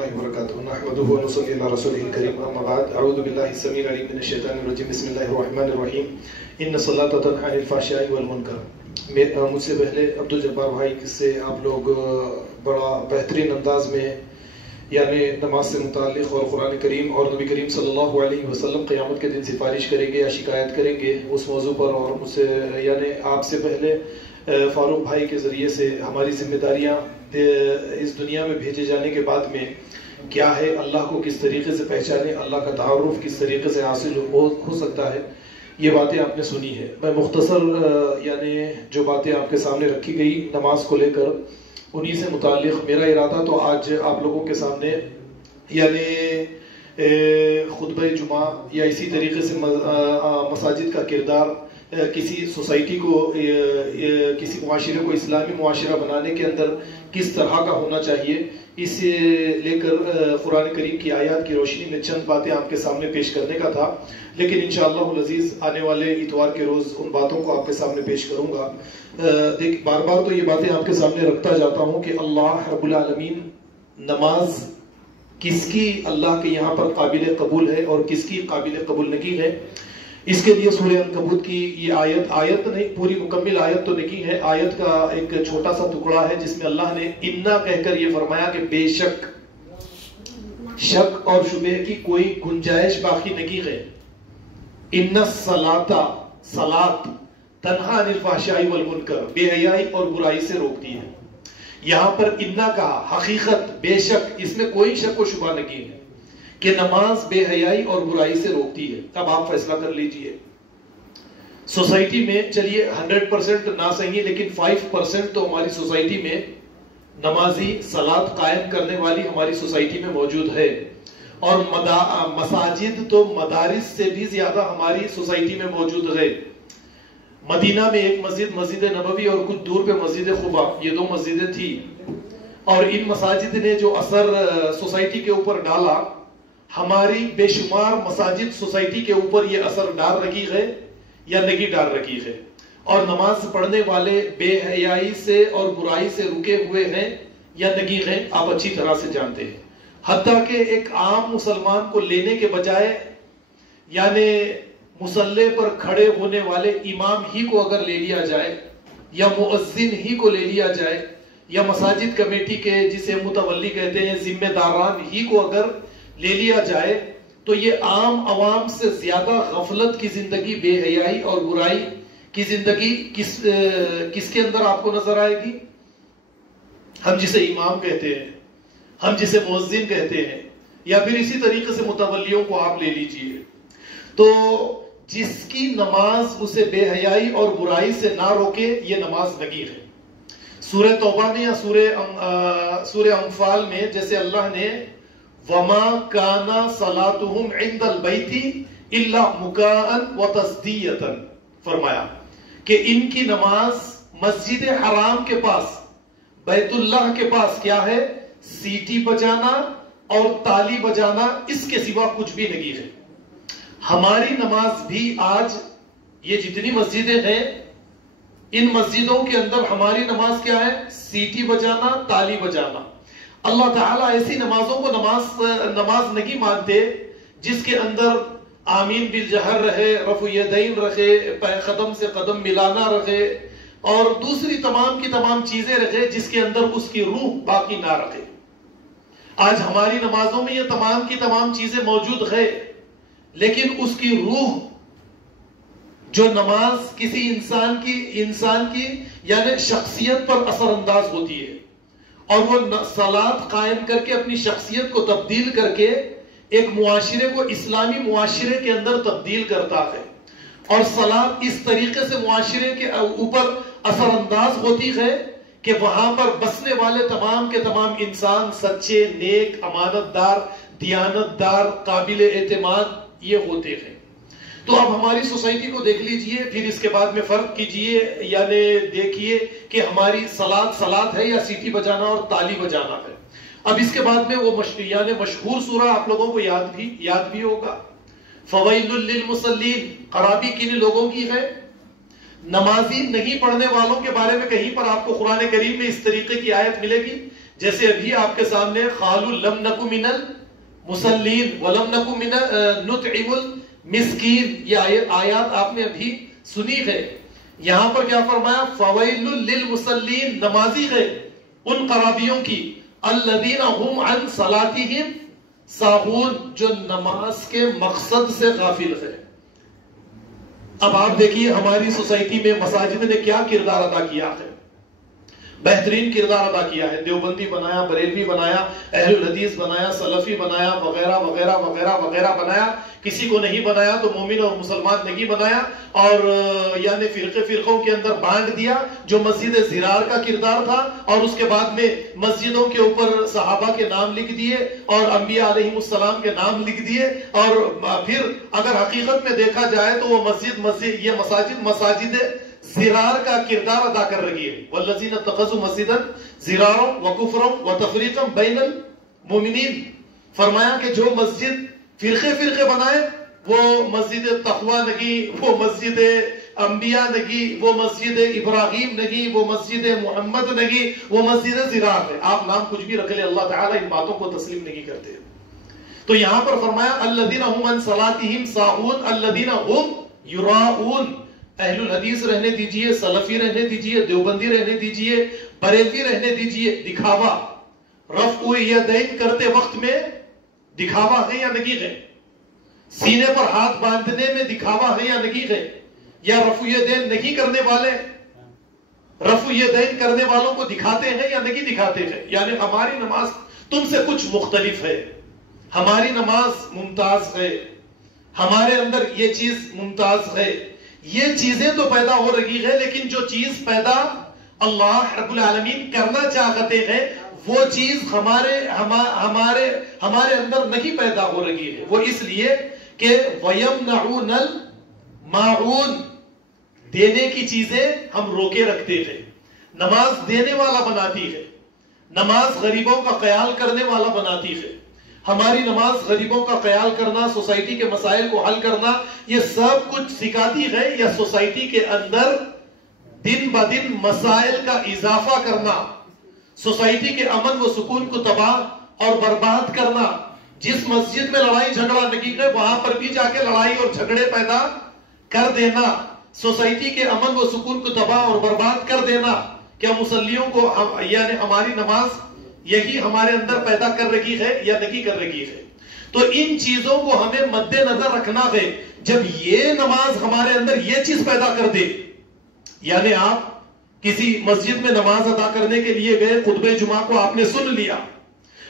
الله وبركاته نحمده ونصلي على رسوله الكريم اما بعد اعوذ بالله السميع العليم من الشيطان الرجيم بسم الله الرحمن الرحيم ان الصلاة تنهى عن الفحشاء والمنکر. مجھ سے پہلے عبدالجبار بھائی سے آپ لوگ بڑا بہترین انداز میں یعنی نماز سے متعلق اور قرآن کریم اور نبی کریم صلی اللہ علیہ وسلم قیامت کے دن سفارش کریں گے یا شکایت کریں گے اس موضوع پر، اور مجھ سے یعنی آپ سے پہلے فاروق بھائی کے ذریعے سے ہماری ذمہ داریاں اس دنیا میں بھیجے جانے کے بعد میں کیا ہے، اللہ کو کس طریقے سے پہچانے، اللہ کا تعارف کس طریقے سے حاصل ہو سکتا ہے، یہ باتیں آپ نے سنی ہے. میں مختصر یعنی جو باتیں آپ کے سامنے رکھی گئی نماز کو لے کر انہی سے متعلق میرا ارادہ تو آج آپ لوگوں کے سامنے یعنی خطبہ جمعہ یا اسی طریقے سے مساجد کا کردار کسی سوسائٹی کو کسی معاشرے کو اسلامی معاشرہ بنانے کے اندر کس طرح کا ہونا چاہیے، اس لے کر قرآن کریم کی آیات کی روشنی میں چند باتیں آپ کے سامنے پیش کرنے کا تھا. لیکن انشاءاللہ العزیز آنے والے اتوار کے روز ان باتوں کو آپ کے سامنے پیش کروں گا. بار بار تو یہ باتیں آپ کے سامنے رکھتا جاتا ہوں کہ اللہ رب العالمین نماز کس کی اللہ کے یہاں پر قابل قبول ہے اور کس کی قابل قبول نہیں ہے. اس کے لیے سورہ عنکبوت کی یہ آیت نہیں، پوری مکمل آیت تو نہیں ہے، آیت کا ایک چھوٹا سا ٹکڑا ہے جس میں اللہ نے انا کہہ کر یہ فرمایا کہ بے شک شک اور شبہ کی کوئی گنجائش باقی نہیں ہے. ان الصلاۃ تنہی عن الفحشاء والمنکر، بے حیائی اور برائی سے روکتی ہے. یہاں پر انا کہا، حقیقت بے شک، اس میں کوئی شک و شبہ نہیں ہے کہ نماز بے حیائی اور برائی سے روکتی ہے. اب آپ فیصلہ کر لیجئے سوسائٹی میں، چلیے 100% نہ صحیح لیکن 5% تو ہماری سوسائٹی میں نمازی صلاۃ قائم کرنے والی ہماری سوسائٹی میں موجود ہے، اور مساجد تو مدارس سے بھی زیادہ ہماری سوسائٹی میں موجود ہے. مدینہ میں ایک مسجد نبوی اور کچھ دور پہ مسجد قباء، یہ دو مسجدیں تھی، اور ان مساجد نے جو اثر سوسائٹی کے اوپر ڈالا، ہماری بے شمار مساجد سوسائٹی کے اوپر یہ اثر ڈال رکھی ہے یا نہیں ڈال رکھی ہے، اور نماز پڑھنے والے بے حیائی سے اور برائی سے رکے ہوئے ہیں یا نہیں ہیں، آپ اچھی طرح سے جانتے ہیں. حتیٰ کہ ایک عام مسلمان کو لینے کے بجائے یعنی مصلی پر کھڑے ہونے والے امام ہی کو اگر لے لیا جائے یا مؤذن ہی کو لے لیا جائے یا مساجد کمیٹی کے جسے متولی کہتے ہیں ذمہ داران ہی کو اگر لے لیا جائے تو یہ عام عوام سے زیادہ غفلت کی زندگی، بے حیائی اور برائی کی زندگی کس کے اندر آپ کو نظر آئے گی؟ ہم جسے امام کہتے ہیں، ہم جسے مؤذن کہتے ہیں، یا پھر اسی طریقے سے متولیوں کو آپ لے لیجئے. تو جس کی نماز اسے بے حیائی اور برائی سے نہ روکے یہ نماز نہیں ہے. سورہ توبہ میں یا سورہ انفال میں جیسے اللہ نے وَمَا كَانَ صَلَاتُهُمْ عِنْدَ الْبَيْتِ إِلَّا مُكَاءً وَتَصْدِيَةً فرمایا کہ ان کی نماز مسجد حرام کے پاس، بیت اللہ کے پاس کیا ہے؟ سیٹی بجانا اور تالی بجانا، اس کے سوا کچھ بھی نہیں ہے. ہماری نماز بھی آج یہ جتنی مسجدیں ہیں ان مسجدوں کے اندر ہماری نماز کیا ہے؟ سیٹی بجانا، تالی بجانا. اللہ تعالیٰ ایسی نمازوں کو نماز نہیں مانتے جس کے اندر آمین بالجہر رہے، رفع یدین رہے، قدم سے قدم ملانا رہے، اور دوسری تمام کی تمام چیزیں رہے جس کے اندر اس کی روح باقی نہ رہے. آج ہماری نمازوں میں یہ تمام کی تمام چیزیں موجود ہے، لیکن اس کی روح جو نماز کسی انسان کی یعنی شخصیت پر اثر انداز ہوتی ہے، اور وہ صلاۃ قائم کر کے اپنی شخصیت کو تبدیل کر کے ایک معاشرے کو اسلامی معاشرے کے اندر تبدیل کرتا ہے، اور صلاۃ اس طریقے سے معاشرے کے اوپر اثر انداز ہوتی ہے کہ وہاں پر بسنے والے تمام کے تمام انسان سچے، نیک، امانت دار، دیانت دار، قابل اعتماد یہ ہوتے ہیں. تو اب ہماری سوسائٹی کو دیکھ لیجئے، پھر اس کے بعد میں فرق کیجئے، یعنی دیکھیے کہ ہماری صلاۃ ہے یا سیٹی بجانا اور تالی بجانا ہے. اب اس کے بعد میں وہ یعنی مشہور سورہ آپ لوگوں کو یاد بھی ہوگا، فویل للمصلین، خرابی کن لوگوں کی ہے؟ نمازی نہیں پڑھنے والوں کے بارے میں کہیں پر آپ کو قرآن کریم میں اس طریقے کی آیت ملے گی جیسے ابھی آپ کے سامنے قالوا لم نک من المصلین ولم نک من نطعم المسکین، یہ آیات آپ نے ابھی سنی ہے. یہاں پر کیا فرمایا؟ فویل للمصلین، نمازی ہے ان قرابیوں کی، الذین هم عن صلاتهم ساہون، جو نماز کے مقصد سے غافل ہے. اب آپ دیکھیے ہماری سوسائٹی میں مساجد نے کیا کردار ادا کیا ہے، بہترین کردار ادا کیا ہے. دیوبندی بنایا، بریلوی بنایا، اہل الحدیث بنایا، سلفی بنایا، وغیرہ وغیرہ وغیرہ وغیرہ بنایا. کسی کو نہیں بنایا تو مومن اور مسلمان نہیں بنایا، اور یعنی فرقوں کے اندر بانٹ دیا. جو مسجد زرار کا کردار تھا، اور اس کے بعد میں مسجدوں کے اوپر صحابہ کے نام لکھ دیے اور انبیاء علیہ السلام کے نام لکھ دیے. اور پھر اگر حقیقت میں دیکھا جائے تو وہ یہ مساجد زرار کا کردار ادا کر رہی ہے. والذین اتخذوا مسجدا زرارا وکفرا وتفریقا بین المؤمنین، فرمایا کہ جو مسجد فرقے بنائے، وہ مسجد تقوی نہیں، وہ مسجد انبیاء نہیں، وہ مسجد ابراہیم نہیں، وہ مسجد محمد نہیں، وہ مسجد زرار ہے. آپ نام کچھ بھی رکھ لیں، اللہ تعالیٰ ان باتوں کو تسلیم نہیں کرتے. تو یہاں پر فرمایا الذین هم عن صلاتهم ساہون الذین هم یراؤون. اہل الحدیث رہنے دیجئے، سلفی رہنے دیجئے، دیوبندی رہنے دیجئے، بریلوی رہنے دیجئے، دکھاوا. رفع یدین کرتے وقت میں دکھاوا ہے یا نہیں ہے؟ سینے پر ہاتھ باندھنے میں دکھاوا ہے یا نہیں ہے؟ یا رفع یدین نہیں کرنے والے رفع یدین کرنے والوں کو دکھاتے ہیں یا نہیں دکھاتے ہیں؟ یعنی ہماری نماز تم سے کچھ مختلف ہے، ہماری نماز ممتاز ہے، ہمارے اندر یہ چیز ممتاز ہے. یہ چیزیں تو پیدا ہو رہی ہے، لیکن جو چیز پیدا اللہ رب العالمین کرنا چاہتے ہیں وہ چیز ہمارے اندر نہیں پیدا ہو رہی ہے. وہ اس لیے کہ وَيَمْنَعُونَ الْمَاعُونَ، دینے کی چیزیں ہم روکے رکھتے ہیں. نماز دینے والا بناتی ہے، نماز غریبوں کا خیال کرنے والا بناتی ہے. ہماری نماز غریبوں کا خیال کرنا، سوسائٹی کے مسائل کو حل کرنا، یہ سب کچھ سکھاتی ہے. یا سوسائٹی کے اندر دن بدن مسائل کا اضافہ کرنا، سوسائٹی کے امن و سکون کو تباہ اور برباد کرنا. جس مسجد میں لڑائی جھگڑا نہیں ہے وہاں پر بھی جا کے لڑائی اور جھگڑے پیدا کر دینا، سوسائٹی کے امن و سکون کو تباہ اور برباد کر دینا. کیا مسلیوں کو یعنی ہماری نماز یہی ہمارے اندر پیدا کر رہی ہے یا نہیں کر رہی ہے؟ تو ان چیزوں کو ہمیں مد نظر رکھنا ہے. جب یہ نماز ہمارے اندر یہ چیز پیدا کر دے، یعنی آپ کسی مسجد میں نماز ادا کرنے کے لیے گئے، خطبہ جمعہ کو آپ نے سن لیا،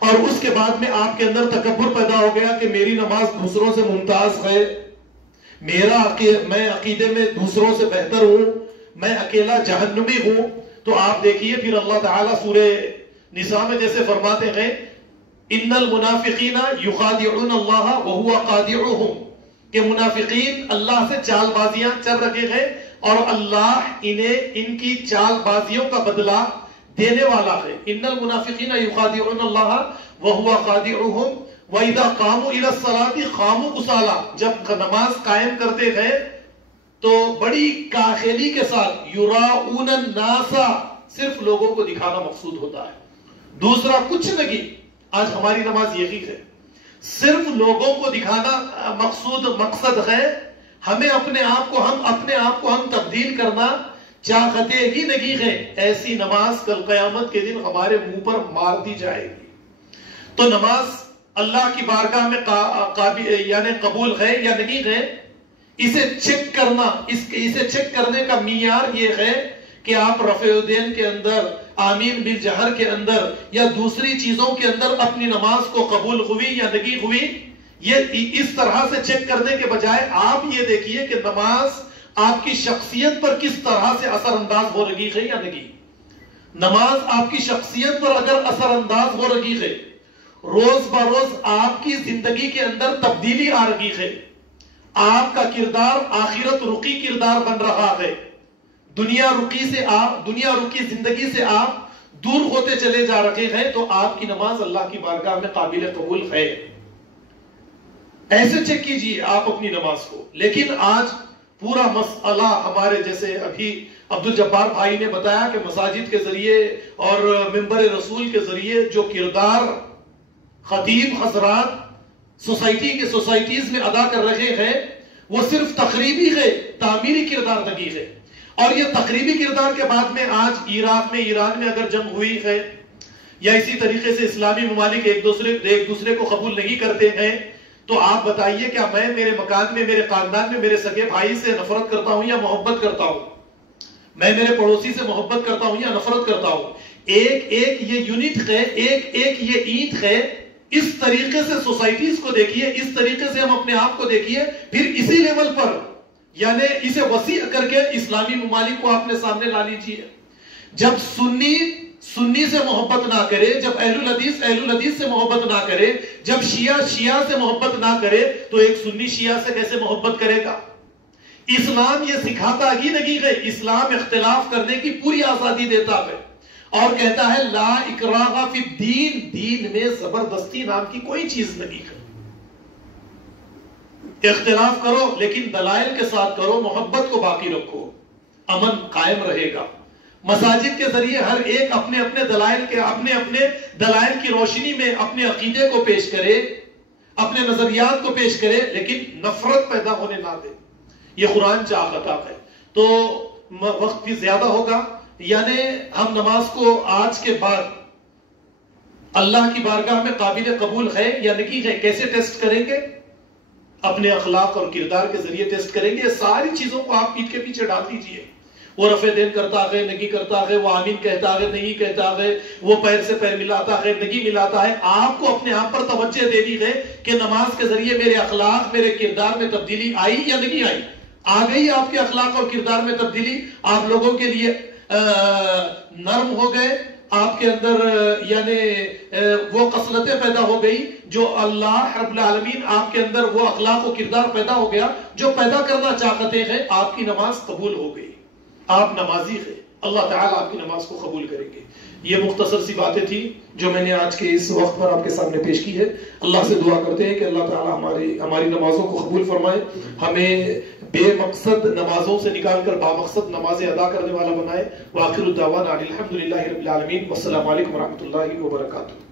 اور اس کے بعد میں آپ کے اندر تکبر پیدا ہو گیا کہ میری نماز دوسروں سے ممتاز ہے، میں عقیدے میں دوسروں سے بہتر ہوں، میں اکیلا جہنمی ہوں. تو آپ دیکھیے پھر اللہ تعالیٰ سورہ نساء میں جیسے فرماتے ہیں ان المنافقین یخادعون اللہ وہو خادعهم، کہ منافقین اللہ سے چال بازیاں چل رہے ہیں اور اللہ انہیں ان کی چال بازیوں کا بدلہ دینے والا ہے. ان المنافقین یخادعون اللہ وہو خادعهم وَإِذَا قَامُوا إِلَى الصَّلَاةِ قَامُوا كُسَالَىٰ، جب نماز قائم کرتے ہیں تو بڑی کاخیلی کے ساتھ یراؤون الناس، صرف لوگوں کو دکھانا مقصود ہوتا ہے، دوسرا کچھ نہیں. آج ہماری نماز یہی ہے، صرف لوگوں کو دکھانا مقصد ہے. ہم اپنے آپ کو ہم تبدیل کرنا چاہتے ہی نہیں ہیں. ایسی نماز کل قیامت کے دن ہمارے منہ پر مار دی جائے گی. تو نماز اللہ کی بارگاہ میں یعنی قبول ہے یا نہیں ہے، اسے چیک کرنا، اسے چیک کرنے کا معیار یہ ہے کہ آپ رفع یدین کے اندر، آمین بالجہر کے اندر یا دوسری چیزوں کے اندر اپنی نماز کو قبول ہوئی یا نہیں ہوئی. یہ اس طرح سے چیک کرنے کے بجائے آپ یہ دیکھیے کہ نماز آپ کی شخصیت پر کس طرح سے اثر انداز ہو رہی ہے یا نہیں. نماز آپ کی شخصیت پر اگر اثر انداز ہو رہی ہے، روز بروز آپ کی زندگی کے اندر تبدیلی آ رہی ہے، آپ کا کردار آخرت رخی کردار بن رہا ہے، دنیا رخی زندگی سے آپ دور ہوتے چلے جا رہے ہیں، تو آپ کی نماز اللہ کی بارگاہ میں قابل قبول ہے. ایسے چیک کیجئے آپ اپنی نماز کو. لیکن آج پورا مسئلہ ہمارے جیسے ابھی عبد الجبار بھائی نے بتایا کہ مساجد کے ذریعے اور منبر رسول کے ذریعے جو کردار خطیب حضرات سوسائٹیز میں ادا کر رہے ہیں وہ صرف تقریبی ہے، تعمیری کردار نہیں ہے. اور یہ تقریبی کردار کے بعد میں آج عراق میں، ایران میں اگر جنگ ہوئی ہے یا اسی طریقے سے اسلامی ممالک ایک دوسرے کو قبول نہیں کرتے ہیں، تو آپ بتائیے کیا میں میرے مکان میں، میرے خاندان میں میرے سگے بھائی سے نفرت کرتا ہوں یا محبت کرتا ہوں؟ میں میرے پڑوسی سے محبت کرتا ہوں یا نفرت کرتا ہوں؟ ایک ایک یہ یونٹ ہے، ایک ایک یہ اینٹ ہے. اس طریقے سے سوسائٹیز کو دیکھیے، اس طریقے سے ہم اپنے آپ کو دیکھیے، پھر اسی لیول پر یعنی اسے وسیع کر کے اسلامی ممالک کو آپ نے سامنے لا لیجیے. جب سنی سے محبت نہ کرے، جب اہل الحدیث سے محبت نہ کرے، جب شیعہ سے محبت نہ کرے، تو ایک سنی شیعہ سے کیسے محبت کرے گا؟ اسلام یہ سکھاتا ہی نہیں ہے. اسلام اختلاف کرنے کی پوری آزادی دیتا ہے اور کہتا ہے لا اکراہ فی الدین، دین میں زبردستی نام کی کوئی چیز نہیں ہے. اختلاف کرو لیکن دلائل کے ساتھ کرو، محبت کو باقی رکھو، امن قائم رہے گا. مساجد کے ذریعے ہر ایک اپنے اپنے دلائل کی روشنی میں اپنے عقیدے کو پیش کرے، اپنے نظریات کو پیش کرے، لیکن نفرت پیدا ہونے نہ دے. یہ قرآن چاہتا ہے. تو وقت بھی زیادہ ہوگا، یعنی ہم نماز کو آج کے بعد اللہ کی بارگاہ میں قابل قبول ہے یا نہیں ہے کیسے ٹیسٹ کریں گے؟ اپنے اخلاق اور کردار کے ذریعے ٹیسٹ کریں گے. یہ ساری چیزوں کو آپ پیٹھ کے پیچھے ڈال دیجئے. وہ رفع دین کرتا ہے نہیں کرتا ہے، وہ آمین کہتا ہے نہیں کہتا ہے، وہ پیر سے پیر ملاتا ہے نہیں ملاتا ہے. آپ کو اپنے آپ پر توجہ دینی ہے کہ نماز کے ذریعے میرے اخلاق، میرے کردار میں تبدیلی آئی یا نہیں آئی. آ گئی آپ کے اخلاق اور کردار میں تبدیلی، آپ لوگوں کے لیے نرم ہو گئے، آپ کے اندر یعنی وہ خصلتیں پیدا ہو گئی جو اللہ رب العالمین آپ کے اندر وہ اخلاق و کردار پیدا ہو گیا جو پیدا کرنا چاہتے ہیں. آپ کی نماز قبول ہو گئی، آپ نمازی ہیں، اللہ تعالیٰ آپ کی نماز کو قبول کریں گے. یہ مختصر سی باتیں تھی جو میں نے آج کے اس وقت پر آپ کے سامنے پیش کی ہے. اللہ سے دعا کرتے ہیں کہ اللہ تعالیٰ ہماری نمازوں کو قبول فرمائے، ہمیں بے مقصد نمازوں سے نکال کر بامقصد نمازیں ادا کرنے والا بنائے. وآخر الدعوانا الحمدللہ رب العالمین، والسلام علیکم ورحمۃ اللہ وبرکاتہ.